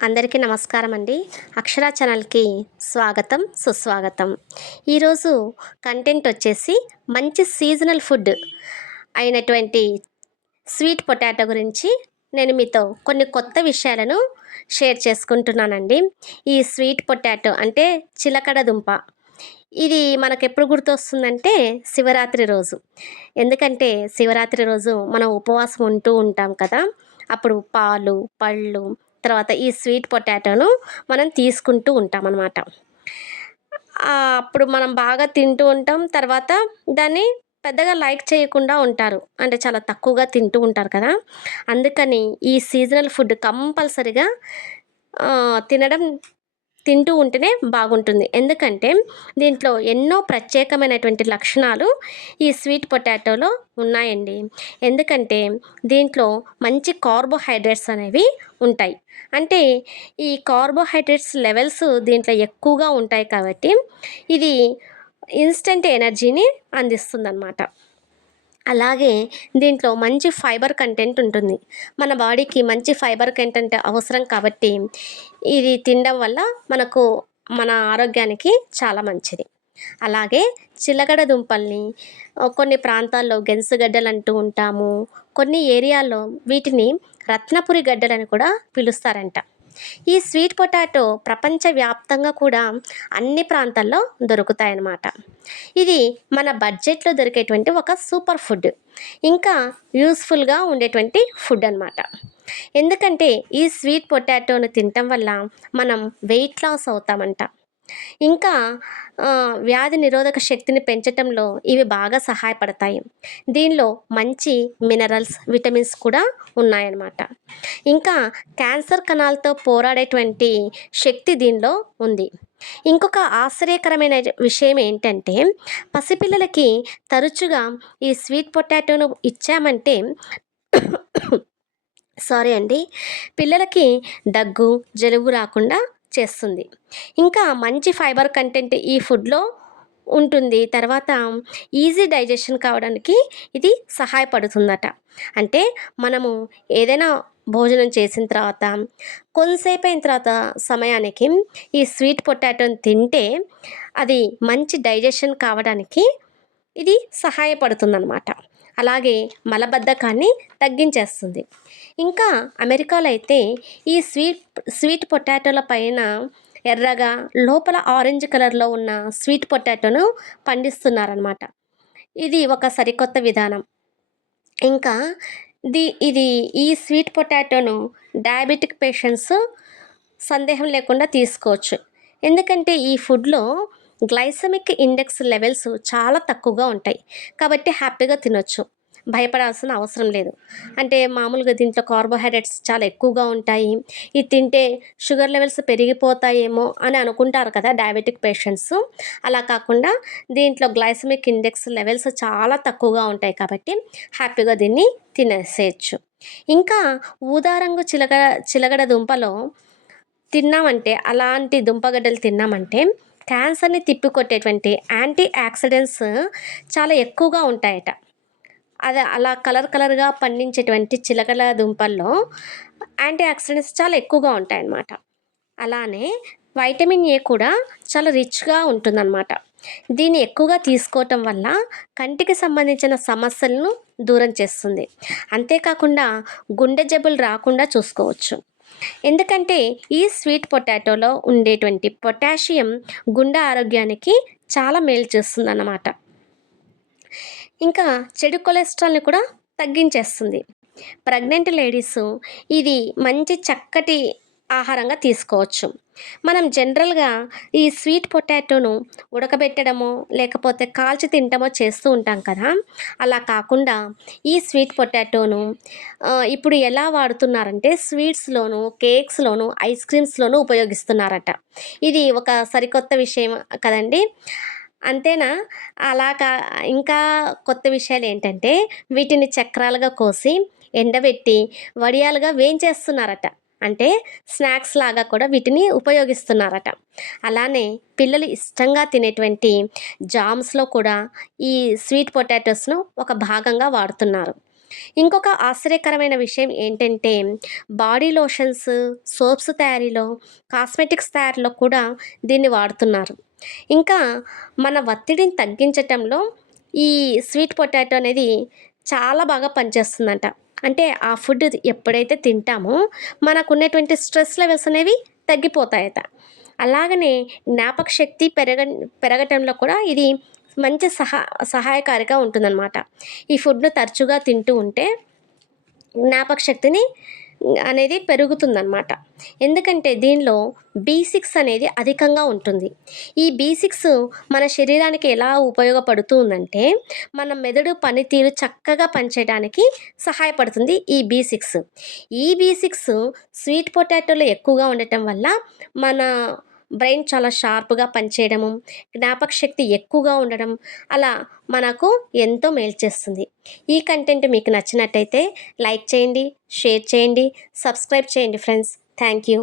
అందరికీ నమస్కారం అండి. అక్షర ఛానల్‌కి స్వాగతం, సుస్వాగతం. ఈరోజు కంటెంట్ వచ్చేసి మంచి సీజనల్ ఫుడ్ అయినటువంటి స్వీట్ పొటాటో గురించి నేను మీతో కొన్ని కొత్త విషయాలను షేర్ చేసుకుంటున్నానండి. ఈ స్వీట్ పొటాటో అంటే చిలకడ దుంప. ఇది మనకెప్పుడు గుర్తొస్తుందంటే శివరాత్రి రోజు. ఎందుకంటే శివరాత్రి రోజు మనం ఉపవాసం ఉంటూ ఉంటాం కదా! అప్పుడు పాలు, పళ్ళు, తర్వాత ఈ స్వీట్ పొటాటోను మనం తీసుకుంటూ ఉంటామనమాట. అప్పుడు మనం బాగా తింటూ ఉంటాం. తర్వాత దాన్ని పెద్దగా లైక్ చేయకుండా ఉంటారు. అంటే చాలా తక్కువగా తింటూ ఉంటారు కదా! అందుకని ఈ సీజనల్ ఫుడ్ కంపల్సరీగా తినడం తింటూ ఉంటేనే బాగుంటుంది. ఎందుకంటే దీంట్లో ఎన్నో ప్రత్యేకమైనటువంటి లక్షణాలు ఈ స్వీట్ పొటాటోలో ఉన్నాయండి. ఎందుకంటే దీంట్లో మంచి కార్బోహైడ్రేట్స్ అనేవి ఉంటాయి. అంటే ఈ కార్బోహైడ్రేట్స్ లెవెల్స్ దీంట్లో ఎక్కువగా ఉంటాయి కాబట్టి ఇది ఇన్‌స్టంట్ ఎనర్జీని అందిస్తుందనమాట. అలాగే దీంట్లో మంచి ఫైబర్ కంటెంట్ ఉంటుంది. మన బాడీకి మంచి ఫైబర్ కంటెంట్ అవసరం కాబట్టి ఇది తినడం వల్ల మన ఆరోగ్యానికి చాలా మంచిది. అలాగే చిలకడ దుంపల్ని కొన్ని ప్రాంతాల్లో గెనుసుగడ్డలు అంటూ ఉంటాము. కొన్ని ఏరియాల్లో వీటిని రత్నపురి గడ్డలని కూడా పిలుస్తారంట. ఈ స్వీట్ పొటాటో ప్రపంచవ్యాప్తంగా కూడా అన్ని ప్రాంతాల్లో దొరుకుతాయన్నమాట. ఇది మన బడ్జెట్‌లో దొరికేటువంటి ఒక సూపర్ ఫుడ్. ఇంకా యూజ్‌ఫుల్‌గా ఉండేటువంటి ఫుడ్ అనమాట. ఎందుకంటే ఈ స్వీట్ పొటాటోను తినటం వల్ల మనం వెయిట్ లాస్ అవుతామంట. ఇంకా వ్యాధి నిరోధక శక్తిని పెంచటంలో ఇవి బాగా సహాయపడతాయి. దీనిలో మంచి మినరల్స్, విటమిన్స్ కూడా ఉన్నాయన్నమాట. ఇంకా క్యాన్సర్ కణాలతో పోరాడేటువంటి శక్తి దీనిలో ఉంది. ఇంకొక ఆశ్చర్యకరమైన విషయం ఏంటంటే పసిపిల్లలకి తరచుగా ఈ స్వీట్ పొటాటోను ఇచ్చామంటే సారీ అండి, పిల్లలకి దగ్గు, జలుబు రాకుండా చేస్తుంది. ఇంకా మంచి ఫైబర్ కంటెంట్ ఈ ఫుడ్‌లో ఉంటుంది. తర్వాత ఈజీ డైజెషన్ కావడానికి ఇది సహాయపడుతుందట. అంటే మనము ఏదైనా భోజనం చేసిన తర్వాత కొంతసేపు అయిన తర్వాత సమయానికి ఈ స్వీట్ పొటాటోని తింటే అది మంచి డైజెషన్ కావడానికి ఇది సహాయపడుతుందనమాట. అలాగే మలబద్ధకాన్ని తగ్గించేస్తుంది. ఇంకా అమెరికాలో అయితే ఈ స్వీట్ పొటాటోల పైన ఎర్రగా లోపల ఆరెంజ్ కలర్‌లో ఉన్న స్వీట్ పొటాటోను పండిస్తున్నారనమాట. ఇది ఒక సరికొత్త విధానం. ఇంకా ఇది ఈ స్వీట్ పొటాటోను డయాబెటిక్ పేషెంట్స్ సందేహం లేకుండా తీసుకోవచ్చు. ఎందుకంటే ఈ ఫుడ్‌లో గ్లైసెమిక్ ఇండెక్స్ లెవెల్స్ చాలా తక్కువగా ఉంటాయి. కాబట్టి హ్యాపీగా తినొచ్చు. భయపడాల్సిన అవసరం లేదు. అంటే మామూలుగా దీంట్లో కార్బోహైడ్రేట్స్ చాలా ఎక్కువగా ఉంటాయి. ఇది తింటే షుగర్ లెవెల్స్ పెరిగిపోతాయేమో అని అనుకుంటారు కదా డయాబెటిక్ పేషెంట్స్. అలా కాకుండా దీంట్లో గ్లైసెమిక్ ఇండెక్స్ లెవెల్స్ చాలా తక్కువగా ఉంటాయి కాబట్టి హ్యాపీగా దీన్ని తినేసేయొచ్చు. ఇంకా ఊదా రంగు చిలగడ దుంపలో తిన్నామంటే అలాంటి దుంపగడ్డలు తిన్నామంటే క్యాన్సర్‌ని తిప్పికొట్టేటువంటి యాంటీ ఆక్సిడెంట్స్ చాలా ఎక్కువగా ఉంటాయట. అది అలా కలర్‌గా పండించేటువంటి చిలకల దుంపల్లో యాంటీ ఆక్సిడెంట్స్ చాలా ఎక్కువగా ఉంటాయన్నమాట. అలానే వైటమిన్ ఏ కూడా చాలా రిచ్‌గా ఉంటుందన్నమాట. దీన్ని ఎక్కువగా తీసుకోవటం వల్ల కంటికి సంబంధించిన సమస్యలను దూరం చేస్తుంది. అంతేకాకుండా గుండె జబ్బులు రాకుండా చూసుకోవచ్చు. ఎందుకంటే ఈ స్వీట్ పొటాటోలో ఉండేటువంటి పొటాషియం గుండె ఆరోగ్యానికి చాలా మేలు చేస్తుందన్నమాట. ఇంకా చెడు కొలెస్ట్రాల్‌ని కూడా తగ్గించేస్తుంది. ప్రెగ్నెంట్ లేడీసు ఇది మంచి చక్కటి ఆహారంగా తీసుకోవచ్చు. మనం జనరల్‌గా ఈ స్వీట్ పొటాటోను ఉడకబెట్టడమో, లేకపోతే కాల్చి తినటమో చేస్తూ ఉంటాం కదా! అలా కాకుండా ఈ స్వీట్ పొటాటోను ఇప్పుడు ఎలా వాడుతున్నారంటే స్వీట్స్‌లోను, కేక్స్‌లోను, ఐస్ క్రీమ్స్‌లోను ఉపయోగిస్తున్నారట. ఇది ఒక సరికొత్త విషయం కదండీ! అంతేనా? అలా కా ఇంకా కొత్త విషయాలేంటంటే వీటిని చక్రాలుగా కోసి, ఎండబెట్టి, వడియాలుగా వేయించేస్తున్నారట. అంటే స్నాక్స్ లాగా కూడా వీటిని ఉపయోగిస్తున్నారట. అలానే పిల్లలు ఇష్టంగా తినేటువంటి జామ్స్‌లో కూడా ఈ స్వీట్ పొటాటోస్‌ను ఒక భాగంగా వాడుతున్నారు. ఇంకొక ఆశ్చర్యకరమైన విషయం ఏంటంటే, బాడీ లోషన్స్, సోప్స్ తయారీలో, కాస్మెటిక్స్ తయారీలో కూడా దీన్ని వాడుతున్నారు. ఇంకా మన ఒత్తిడిని తగ్గించటంలో ఈ స్వీట్ పొటాటో అనేది చాలా బాగా పనిచేస్తుందంట. అంటే ఆ ఫుడ్ ఎప్పుడైతే తింటామో మనకున్నటువంటి స్ట్రెస్ లెవెల్స్ అనేవి తగ్గిపోతాయట. అలాగనే జ్ఞాపక శక్తి పెరగటంలో కూడా ఇది మంచి సహాయకారిగా ఉంటుందన్నమాట. ఈ ఫుడ్‌ను తరచుగా తింటూ ఉంటే జ్ఞాపక శక్తిని అనేది పెరుగుతుందనమాట. ఎందుకంటే దీనిలో బి6 అనేది అధికంగా ఉంటుంది. ఈ బి6 మన శరీరానికి ఎలా ఉపయోగపడుతూ ఉందంటే, మన మెదడు పనితీరు చక్కగా పనిచేయడానికి సహాయపడుతుంది ఈ బి6. ఈ బి6 స్వీట్ పొటాటోలో ఎక్కువగా ఉండటం వల్ల మన బ్రెయిన్ చాలా షార్ప్‌గా పనిచేయడము, జ్ఞాపక శక్తి ఎక్కువగా ఉండడం, అలా మనకు ఎంతో మేలు చేస్తుంది. ఈ కంటెంట్ మీకు నచ్చినట్టయితే లైక్ చేయండి, షేర్ చేయండి, సబ్స్క్రైబ్ చేయండి ఫ్రెండ్స్. Thank you.